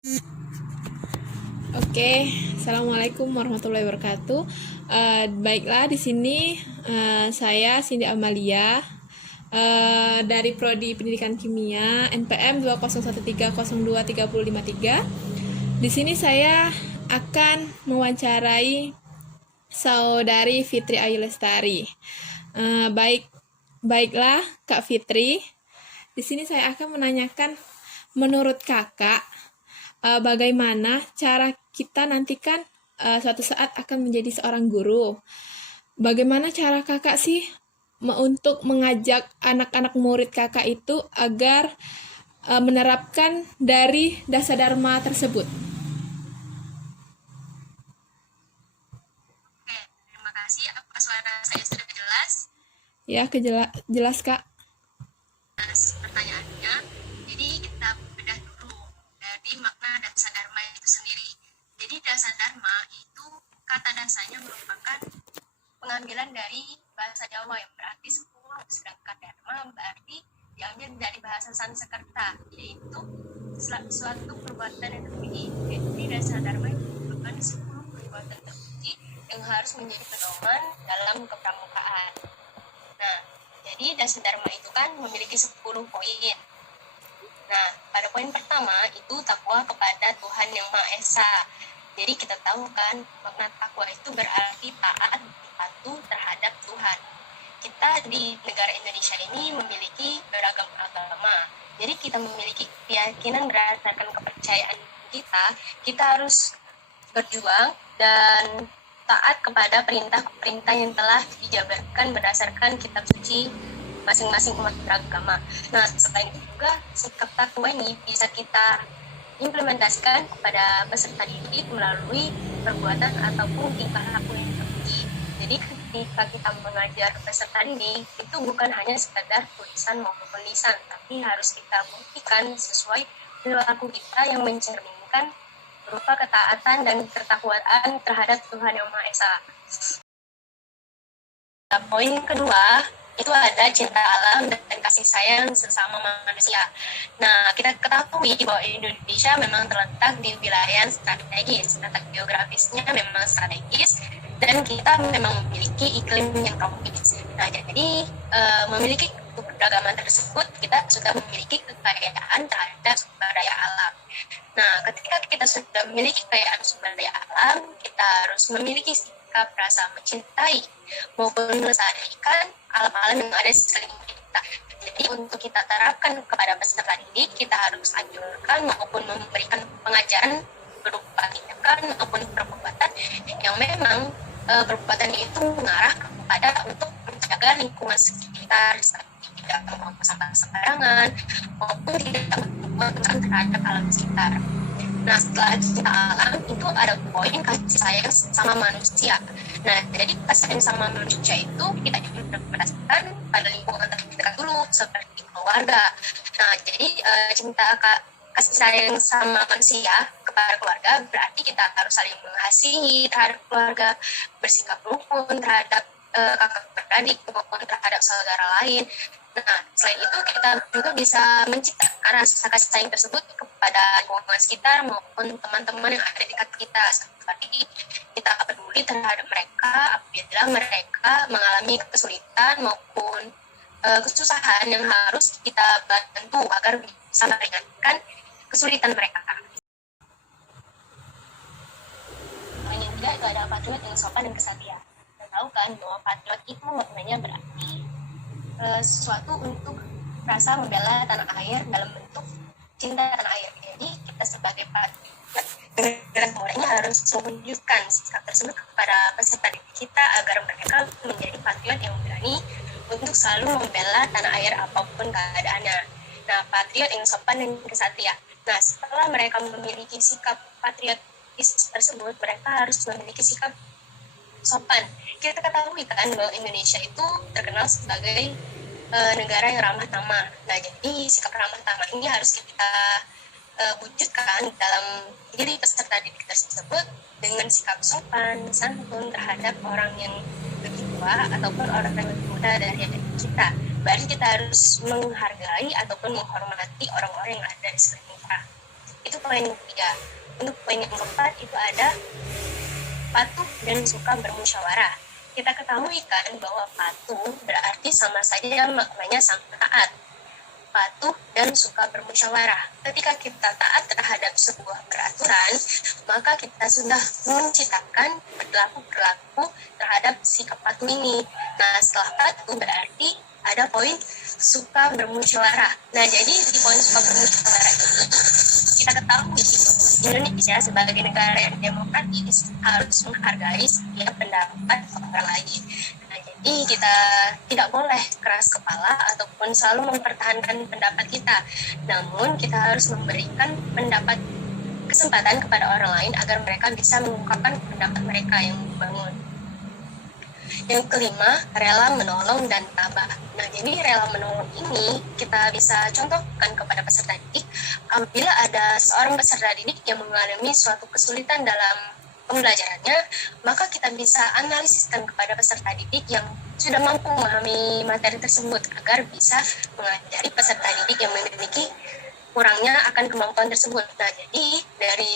Oke, assalamualaikum warahmatullahi wabarakatuh. Baiklah, di sini saya Cindy Amalia dari Prodi Pendidikan Kimia NPM 2013023053. Di sini saya akan mewawancarai saudari Fitri Ayu Lestari. Baiklah Kak Fitri. Di sini saya akan menanyakan, menurut Kakak, bagaimana cara kita nantikan suatu saat akan menjadi seorang guru. Bagaimana cara Kakak sih untuk mengajak anak-anak murid Kakak itu agar menerapkan dari dasar dharma tersebut? Oke, terima kasih. Apa suara saya sudah jelas? Ya, jelas Kak. Pertanyaannya, jadi kita bedah dulu dari makna dasar dharma itu sendiri. Jadi dasar dharma itu kata dasarnya merupakan pengambilan dari bahasa Jawa yang berarti 10, sedangkan dharma berarti diambil dari bahasa Sanskerta, yaitu suatu perbuatan yang terpuji. Jadi dasar dharma itu merupakan 10 perbuatan terpuji yang harus menjadi pedoman dalam kepramukaan. Nah, jadi dasar dharma itu kan memiliki 10 poin. Nah, pada poin pertama itu takwa kepada Tuhan Yang Maha Esa. Jadi kita tahu kan makna takwa itu berarti taat, patuh terhadap Tuhan. Kita di negara Indonesia ini memiliki beragam agama. Jadi kita memiliki keyakinan berdasarkan kepercayaan kita harus berjuang dan taat kepada perintah-perintah yang telah dijabarkan berdasarkan kitab suci masing-masing umat beragama. Nah, selain itu juga sikap takwa ini bisa kita implementasikan kepada peserta didik melalui perbuatan ataupun tingkah laku yang terpuji. Jadi ketika kita mengajar peserta didik itu bukan hanya sekadar tulisan maupun lisan, tapi harus kita buktikan sesuai perilaku kita yang mencerminkan berupa ketaatan dan ketakwaan terhadap Tuhan Yang Maha Esa. Poin kedua itu ada cinta alam dan kasih sayang sesama manusia. Nah, kita ketahui bahwa Indonesia memang terletak di wilayah strategis, letak geografisnya memang strategis, dan kita memang memiliki iklim yang tropis. Nah, jadi memiliki keberagaman tersebut, kita sudah memiliki kekayaan terhadap sumber daya alam. Nah, ketika kita sudah memiliki kekayaan sumber daya alam, kita harus memiliki sikap rasa mencintai maupun melestarikan alam-alam yang ada di sekeliling kita. Jadi untuk kita terapkan kepada peserta didik, kita harus anjurkan maupun memberikan pengajaran berupa tindakan maupun perbuatan yang memang perbuatan itu mengarah kepada untuk menjaga lingkungan sekitar, tidak membuang sampah sembarangan maupun tidak membuang terhadap alam sekitar. Nah, setelah cinta alam itu ada poin kasih sayang sama manusia. Nah, jadi kasih sayang sama manusia itu kita implementasikan pada lingkungan terdekat dulu seperti keluarga. Nah, jadi kasih sayang sama manusia kepada keluarga berarti kita harus saling mengasihi terhadap keluarga, bersikap rukun terhadap kakak beradik maupun terhadap saudara lain. Nah, selain itu kita juga bisa menciptakan rasa kasih sayang tersebut kepada lingkungan sekitar maupun teman-teman yang ada di dekat kita, seperti kita peduli terhadap mereka apabila mereka mengalami kesulitan maupun kesusahan yang harus kita bantu agar bisa meringankan kesulitan mereka. Yang ketiga itu adalah patriot yang sopan dan kesatria. Kita tahu kan bahwa patriot itu maknanya berarti sesuatu untuk rasa membela tanah air dalam bentuk cinta tanah air. Jadi kita sebagai patriot dengan polanya harus menunjukkan sikap tersebut kepada peserta didik kita agar mereka menjadi patriot yang berani untuk selalu membela tanah air apapun keadaannya. Nah, patriot yang sopan dan kesatria. Nah, setelah mereka memiliki sikap patriotis tersebut, mereka harus memiliki sikap sopan. Kita ketahui kan bahwa Indonesia itu terkenal sebagai negara yang ramah tamah. Nah, jadi sikap ramah tamah ini harus kita wujudkan dalam diri peserta didik tersebut dengan sikap sopan, santun terhadap orang yang lebih tua ataupun orang yang lebih muda dari kita. Berarti kita harus menghargai ataupun menghormati orang-orang yang ada di sekitar kita. Itu poin yang ketiga. Untuk poin yang keempat itu ada patuh dan suka bermusyawarah. Kita ketahui kan bahwa patuh berarti sama saja maknanya sama taat. Patuh dan suka bermusyawarah. Ketika kita taat terhadap sebuah peraturan, maka kita sudah menciptakan perilaku terhadap sikap patuh ini. Nah, setelah patuh berarti ada poin suka bermusyawarah. Nah, jadi di poin suka bermusyawarah ini kita ketahui Indonesia sebagai negara yang demokratis harus menghargai setiap pendapat orang lain. Nah, jadi kita tidak boleh keras kepala ataupun selalu mempertahankan pendapat kita. Namun kita harus memberikan kesempatan kepada orang lain agar mereka bisa mengungkapkan pendapat mereka yang membangun. Yang kelima, rela menolong dan tabah. Nah, jadi rela menolong ini kita bisa contohkan kepada peserta didik apabila ada seorang peserta didik yang mengalami suatu kesulitan dalam pembelajarannya, maka kita bisa analisiskan kepada peserta didik yang sudah mampu memahami materi tersebut agar bisa mengajari peserta didik yang memiliki kurangnya akan kemampuan tersebut. Nah, jadi dari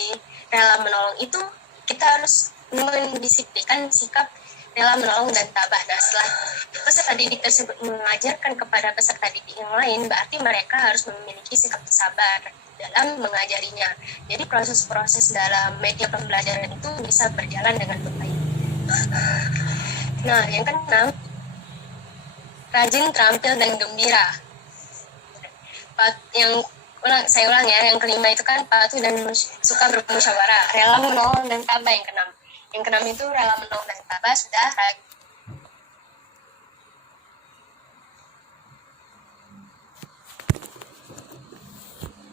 rela menolong itu kita harus mendisiplinkan sikap rela menolong dan tabah. Nah, setelah peserta didik tersebut mengajarkan kepada peserta didik yang lain, berarti mereka harus memiliki sikap sabar dalam mengajarinya. Jadi proses-proses dalam media pembelajaran itu bisa berjalan dengan baik. Nah, yang keenam, rajin, terampil, dan gembira. Saya ulang ya, yang kelima itu kan patuh dan suka bermusyawarah, rela menolong dan tabah yang keenam. Yang keenam itu rela menolong dan tabah sudah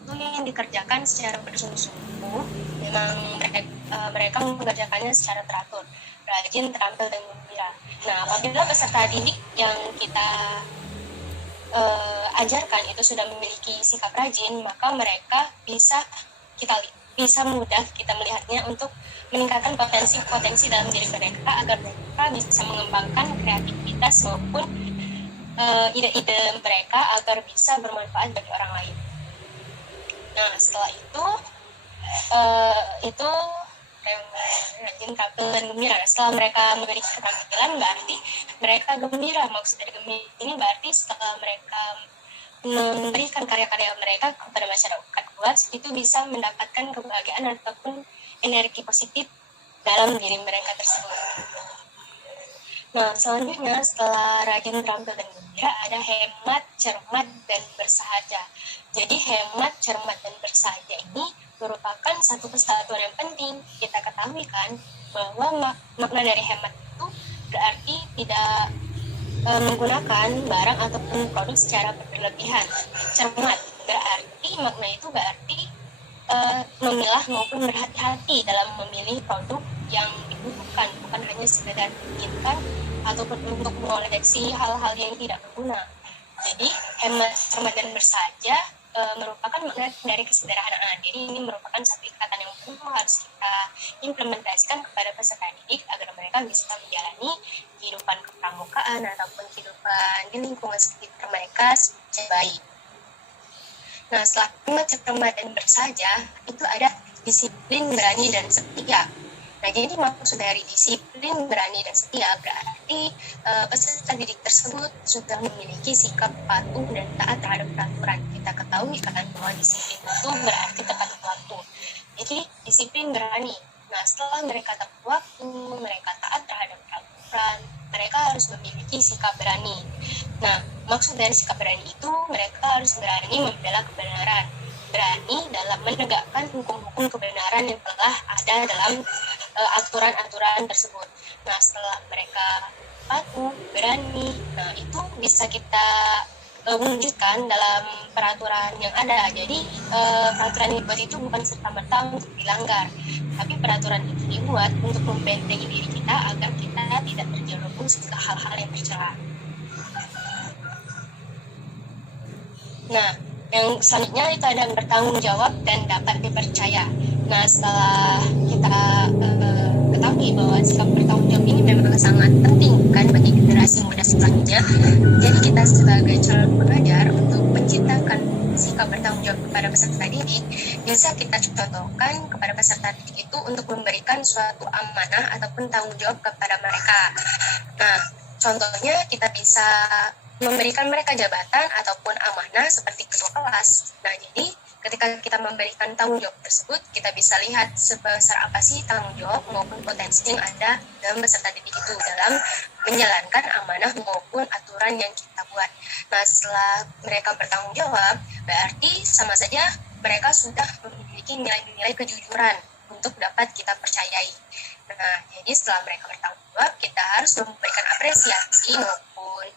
itu yang dikerjakan secara bersungguh-sungguh. Memang mereka mengerjakannya secara teratur, rajin, terampil, dan gembira. Nah, apabila peserta didik yang kita ajarkan itu sudah memiliki sikap rajin, maka mereka bisa mudah kita melihatnya untuk meningkatkan potensi dalam diri mereka agar mereka bisa mengembangkan kreativitas maupun ide-ide mereka agar bisa bermanfaat bagi orang lain. Nah, setelah itu rajin, terampil, dan gembira. Setelah mereka memiliki keterampilan, berarti mereka gembira. Maksud dari gembira ini berarti setelah mereka memberikan karya-karya mereka kepada masyarakat luas, itu bisa mendapatkan kebahagiaan ataupun energi positif dalam diri mereka tersebut. Nah, selanjutnya setelah rajin, terampil, dan gembira ada hemat, cermat, dan bersahaja. Jadi hemat, cermat, dan bersahaja ini merupakan satu kesatuan yang penting. Kita ketahui kan bahwa makna dari hemat itu berarti tidak menggunakan barang ataupun produk secara berlebihan. Cermat berarti makna itu berarti memilah maupun berhati-hati dalam memilih produk yang dibutuhkan, bukan hanya sekedar menginginkan ataupun untuk mengoleksi hal-hal yang tidak berguna. Jadi hemat, cermat, dan bersahaja merupakan makna dari kesederhanaan. Jadi ini merupakan satu ikatan yang penuh harus kita implementasikan kepada peserta didik agar mereka bisa menjalani kehidupan kepramukaan ataupun kehidupan di lingkungan sekitar mereka secara baik. Nah, setelah hemat, cermat, dan bersahaja itu ada disiplin, berani, dan setia. Nah, jadi maksud dari disiplin, berani, dan setia berarti peserta didik tersebut sudah memiliki sikap patuh dan taat terhadap peraturan. Kita ketahui kan bahwa disiplin itu berarti tepat waktu. Jadi disiplin, berani. Nah, setelah mereka tepat waktu, mereka taat terhadap peraturan, mereka harus memiliki sikap berani. Nah, maksud dari sikap berani itu mereka harus berani membela kebenaran, berani dalam menegakkan hukum-hukum kebenaran yang telah ada dalam aturan-aturan tersebut. Nah, setelah mereka patuh, berani, nah itu bisa kita wujudkan dalam peraturan yang ada. Jadi peraturan yang dibuat itu bukan serta-merta untuk dilanggar, tapi peraturan itu dibuat untuk membentengi diri kita agar kita tidak terjerumus ke hal-hal yang tercela. Nah, yang selanjutnya itu ada bertanggung jawab dan dapat dipercaya. Nah, setelah kita ketahui bahwa sikap bertanggung jawab ini memang sangat penting kan bagi generasi muda selanjutnya, jadi kita sebagai calon pengajar untuk menciptakan sikap bertanggung jawab kepada peserta didik, bisa kita contohkan kepada peserta didik itu untuk memberikan suatu amanah ataupun tanggung jawab kepada mereka. Nah, contohnya kita bisa memberikan mereka jabatan ataupun amanah seperti ketua kelas. Nah, jadi ketika kita memberikan tanggung jawab tersebut, kita bisa lihat sebesar apa sih tanggung jawab maupun potensi yang ada dalam peserta didik itu dalam menjalankan amanah maupun aturan yang kita buat. Nah, setelah mereka bertanggung jawab, berarti sama saja mereka sudah memiliki nilai-nilai kejujuran untuk dapat kita percayai. Nah, jadi setelah mereka bertanggung jawab, kita harus memberikan apresiasi maupun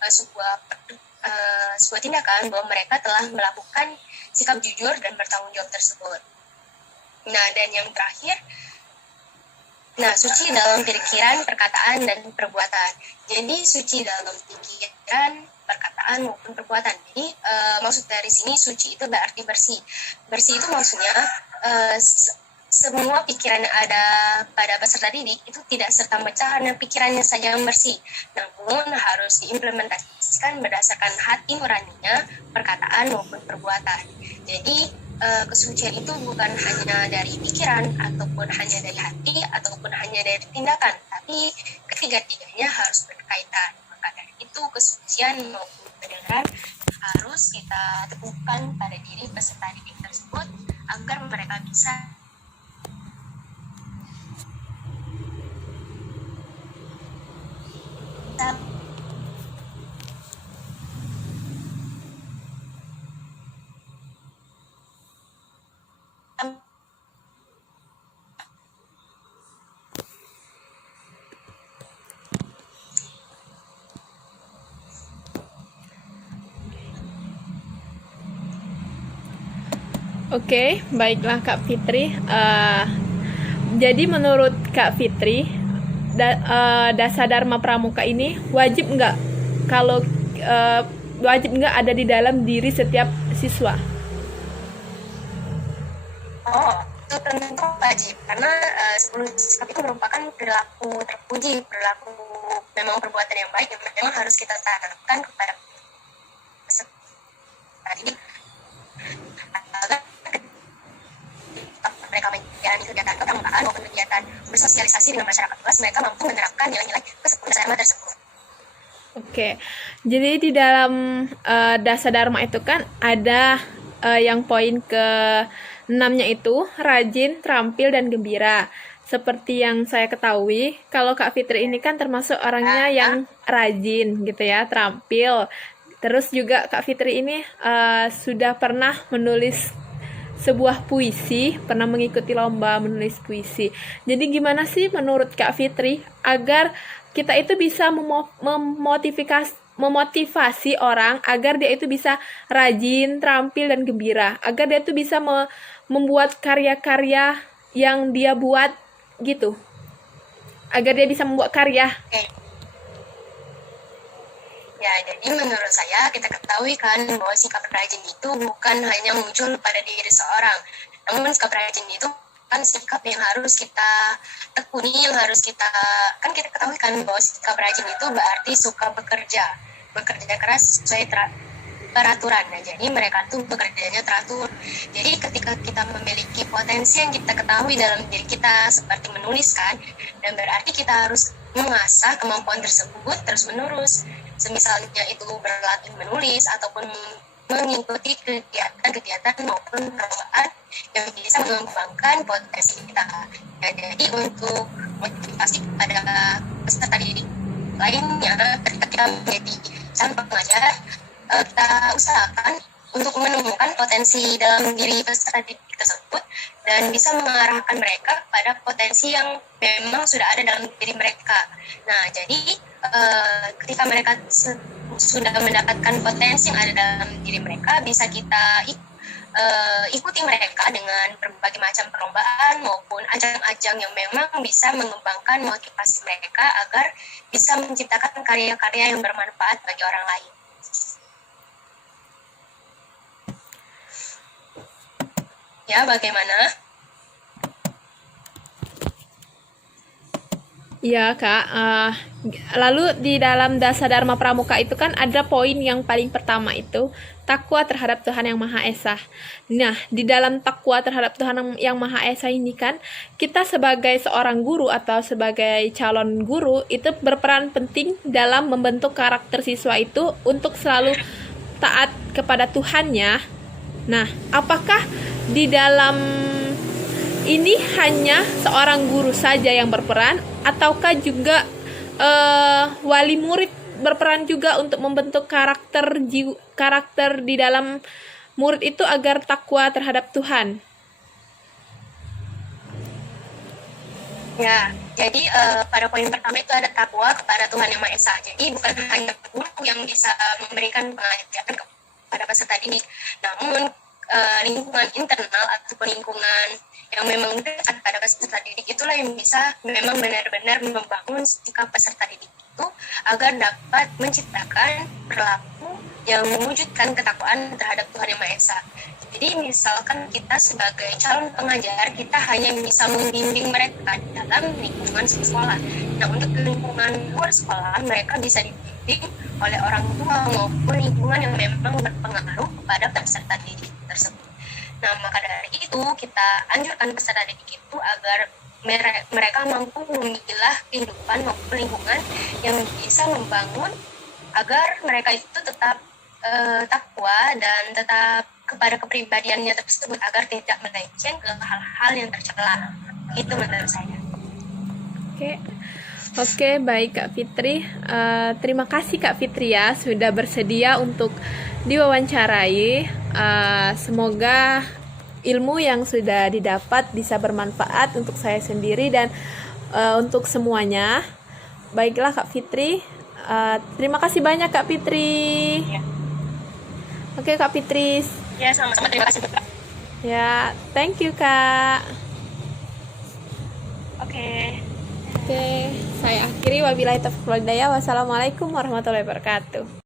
sebuah tindakan bahwa mereka telah melakukan sikap jujur dan bertanggung jawab tersebut. Nah, dan yang terakhir, suci dalam pikiran, perkataan, dan perbuatan. Jadi, suci dalam pikiran, perkataan, maupun perbuatan. Jadi, maksud dari sini, suci itu berarti bersih. Bersih itu maksudnya, semua pikiran yang ada pada peserta didik itu tidak serta-merta hanya pikirannya saja yang bersih, namun harus diimplementasikan berdasarkan hati nuraninya, perkataan maupun perbuatan. Jadi kesucian itu bukan hanya dari pikiran ataupun hanya dari hati ataupun hanya dari tindakan, tapi ketiga-tiganya harus berkaitan. Maka dari itu kesucian maupun kebenaran harus kita teguhkan pada diri peserta didik tersebut agar mereka bisa Oke, baiklah Kak Fitri. Jadi menurut Kak Fitri, Dasa Dharma Pramuka ini wajib nggak kalau wajib nggak ada di dalam diri setiap siswa? Itu tentu wajib, karena 10 sikap itu merupakan perilaku terpuji, perilaku memang perbuatan yang baik yang memang harus kita tanamkan kepada peserta didik. Mereka menjalani kegiatan kepramukaan maupun kegiatan bersosialisasi dengan masyarakat luas, mereka mampu menerapkan nilai-nilai Dasa Dharma tersebut. Oke, jadi di dalam Dasa Dharma itu kan ada yang poin ke-6-nya itu rajin, terampil, dan gembira. Seperti yang saya ketahui, kalau Kak Fitri ini kan termasuk orangnya yang rajin gitu ya, terampil. Terus juga Kak Fitri ini sudah pernah menulis sebuah puisi, pernah mengikuti lomba menulis puisi. Jadi gimana sih menurut Kak Fitri agar kita itu bisa memotivasi orang agar dia itu bisa rajin, terampil, dan gembira, agar dia itu bisa membuat karya-karya yang dia buat gitu, agar dia bisa membuat karya. Ya, jadi menurut saya kita ketahui kan bahwa sikap rajin itu bukan hanya muncul pada diri seorang, namun sikap rajin itu kan sikap yang harus kita tekuni, yang harus kita, kan kita ketahui kan bahwa sikap rajin itu berarti suka bekerja keras sesuai peraturan. Nah, jadi mereka tuh bekerjanya teratur. Jadi ketika kita memiliki potensi yang kita ketahui dalam diri kita seperti menulis kan, dan berarti kita harus mengasah kemampuan tersebut terus-menerus. Semisalnya itu berlatih menulis ataupun mengikuti kegiatan maupun perlombaan yang bisa mengembangkan potensi kita. Ya, jadi untuk motivasi kepada peserta didik lainnya, ketika kita menjadi sang pengajar, kita usahakan untuk menemukan potensi dalam diri peserta didik tersebut dan bisa mengarahkan mereka pada potensi yang memang sudah ada dalam diri mereka. Nah, jadi ketika mereka sudah mendapatkan potensi yang ada dalam diri mereka, bisa kita ikuti mereka dengan berbagai macam perlombaan maupun ajang-ajang yang memang bisa mengembangkan motivasi mereka agar bisa menciptakan karya-karya yang bermanfaat bagi orang lain. Ya, bagaimana? Iya Kak, lalu di dalam Dasar Dharma Pramuka itu kan ada poin yang paling pertama itu takwa terhadap Tuhan Yang Maha Esa. Nah, di dalam takwa terhadap Tuhan Yang Maha Esa ini kan kita sebagai seorang guru atau sebagai calon guru itu berperan penting dalam membentuk karakter siswa itu untuk selalu taat kepada Tuhannya. Nah, apakah di dalam ini hanya seorang guru saja yang berperan ataukah juga wali murid berperan juga untuk membentuk karakter di dalam murid itu agar takwa terhadap Tuhan? Ya, jadi pada poin pertama itu ada takwa kepada Tuhan Yang Maha Esa. Jadi bukan hanya guru yang bisa memberikan pengajaran kepada peserta didik, namun lingkungan internal atau lingkungan yang memang dekat pada peserta didik itulah yang bisa memang benar-benar membangun sikap peserta didik itu agar dapat menciptakan perilaku yang mewujudkan ketakwaan terhadap Tuhan Yang Maha Esa. Jadi misalkan kita sebagai calon pengajar, kita hanya bisa membimbing mereka dalam lingkungan sekolah. Nah, untuk lingkungan luar sekolah, mereka bisa dibimbing oleh orang tua maupun lingkungan yang memang berpengaruh kepada peserta didik tersebut. Nah, maka dari itu kita anjurkan peserta didik itu agar mereka mampu memilah kehidupan maupun lingkungan yang bisa membangun agar mereka itu tetap takwa dan tetap kepada kepribadiannya tersebut agar tidak melenceng ke hal-hal yang tercela. Itu menurut saya. Oke, baik Kak Fitri. Terima kasih Kak Fitri ya sudah bersedia untuk diwawancarai. Semoga ilmu yang sudah didapat bisa bermanfaat untuk saya sendiri dan untuk semuanya. Baiklah Kak Fitri. Terima kasih banyak Kak Fitri. Ya. Oke Kak Fitri. Ya, sama-sama, terima kasih. Ya, thank you Kak. Oke. Oke, saya akhiri. Wabillahi taufiq wal hidayah. Wassalamualaikum warahmatullahi wabarakatuh.